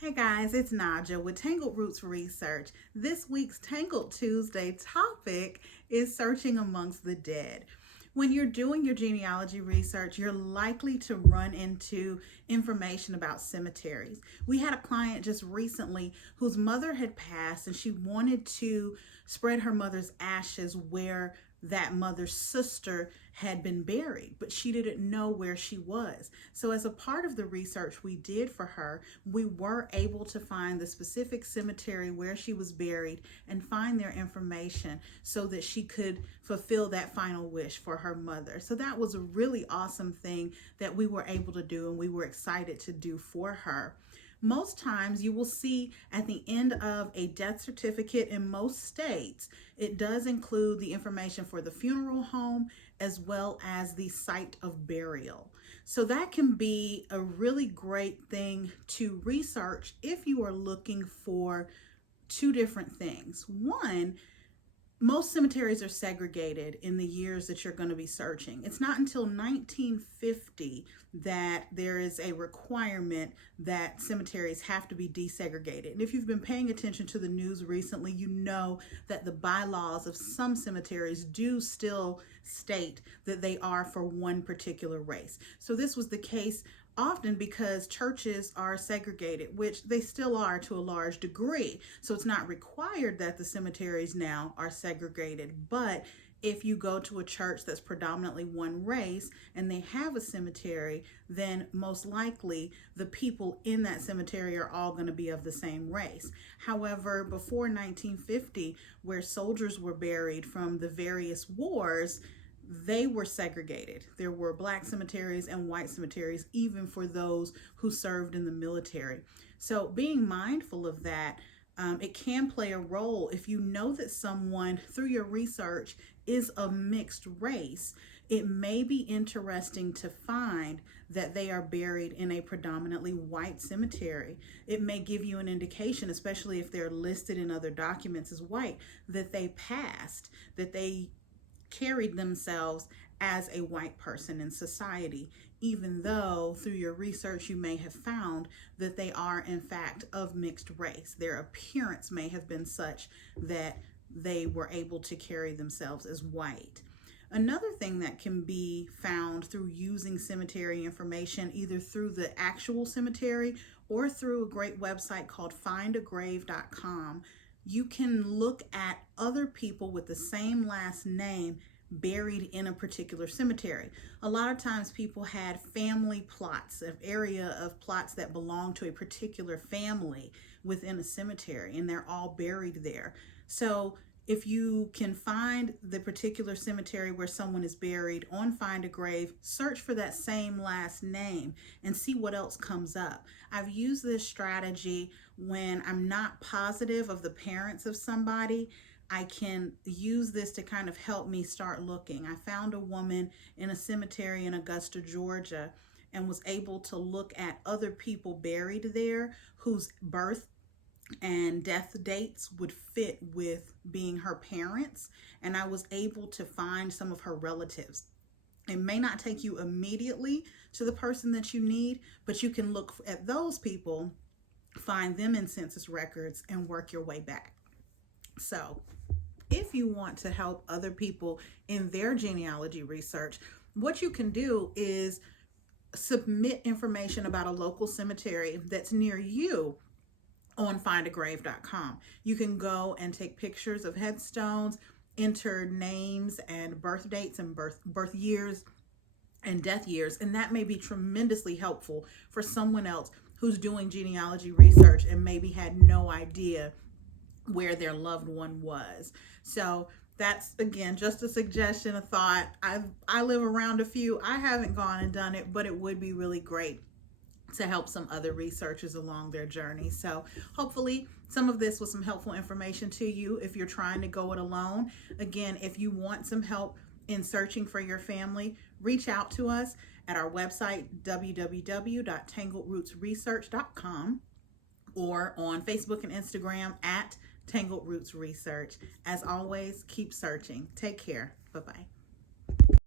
Hey guys, it's Naja with Tangled Roots Research. This week's Tangled Tuesday topic is searching amongst the dead. When you're doing your genealogy research, you're likely to run into information about cemeteries. We had a client just recently whose mother had passed and she wanted to spread her mother's ashes where that mother's sister had been buried, but she didn't know where she was. So, as a part of the research we did for her, we were able to find the specific cemetery where she was buried and find their information so that she could fulfill that final wish for her mother. So, that was a really awesome thing that we were able to do and we were excited to do for her. Most times you will see at the end of a death certificate in most states, it does include the information for the funeral home as well as the site of burial. So that can be a really great thing to research if you are looking for two different things. One, most cemeteries are segregated in the years that you're going to be searching. It's not until 1950 that there is a requirement that cemeteries have to be desegregated. And if you've been paying attention to the news recently, you know that the bylaws of some cemeteries do still state that they are for one particular race. So this was the case often because churches are segregated, which they still are to a large degree. So it's not required that the cemeteries now are segregated. But if you go to a church that's predominantly one race and they have a cemetery, then most likely the people in that cemetery are all going to be of the same race. However, before 1950, where soldiers were buried from the various wars, they were segregated. There were black cemeteries and white cemeteries, even for those who served in the military. So being mindful of that, it can play a role if you know that someone through your research is of mixed race. It may be interesting to find that they are buried in a predominantly white cemetery. It may give you an indication, especially if they're listed in other documents as white, that they passed, that they carried themselves as a white person in society, even though through your research you may have found that they are in fact of mixed race. Their appearance may have been such that they were able to carry themselves as white. Another thing that can be found through using cemetery information, either through the actual cemetery or through a great website called findagrave.com, you can look at other people with the same last name buried in a particular cemetery. A lot of times people had family plots, an area of plots that belong to a particular family within a cemetery, and they're all buried there. So if you can find the particular cemetery where someone is buried on Find a Grave, search for that same last name and see what else comes up. I've used this strategy when I'm not positive of the parents of somebody. I can use this to kind of help me start looking. I found a woman in a cemetery in Augusta, Georgia, and was able to look at other people buried there whose birth and death dates would fit with being her parents, and I was able to find some of her relatives. It may not take you immediately to the person that you need, but you can look at those people, find them in census records, and work your way back. So if you want to help other people in their genealogy research, what you can do is submit information about a local cemetery that's near you on findagrave.com. You can go and take pictures of headstones, enter names and birth dates and birth years and death years, and that may be tremendously helpful for someone else who's doing genealogy research and maybe had no idea where their loved one was. So that's, again, just a suggestion, a thought. I live around a few. I haven't gone and done it, but it would be really great to help some other researchers along their journey. So hopefully some of this was some helpful information to you if you're trying to go it alone. Again, if you want some help in searching for your family, reach out to us at our website, www.tangledrootsresearch.com, or on Facebook and Instagram at Tangled Roots Research. As always, keep searching. Take care. Bye-bye.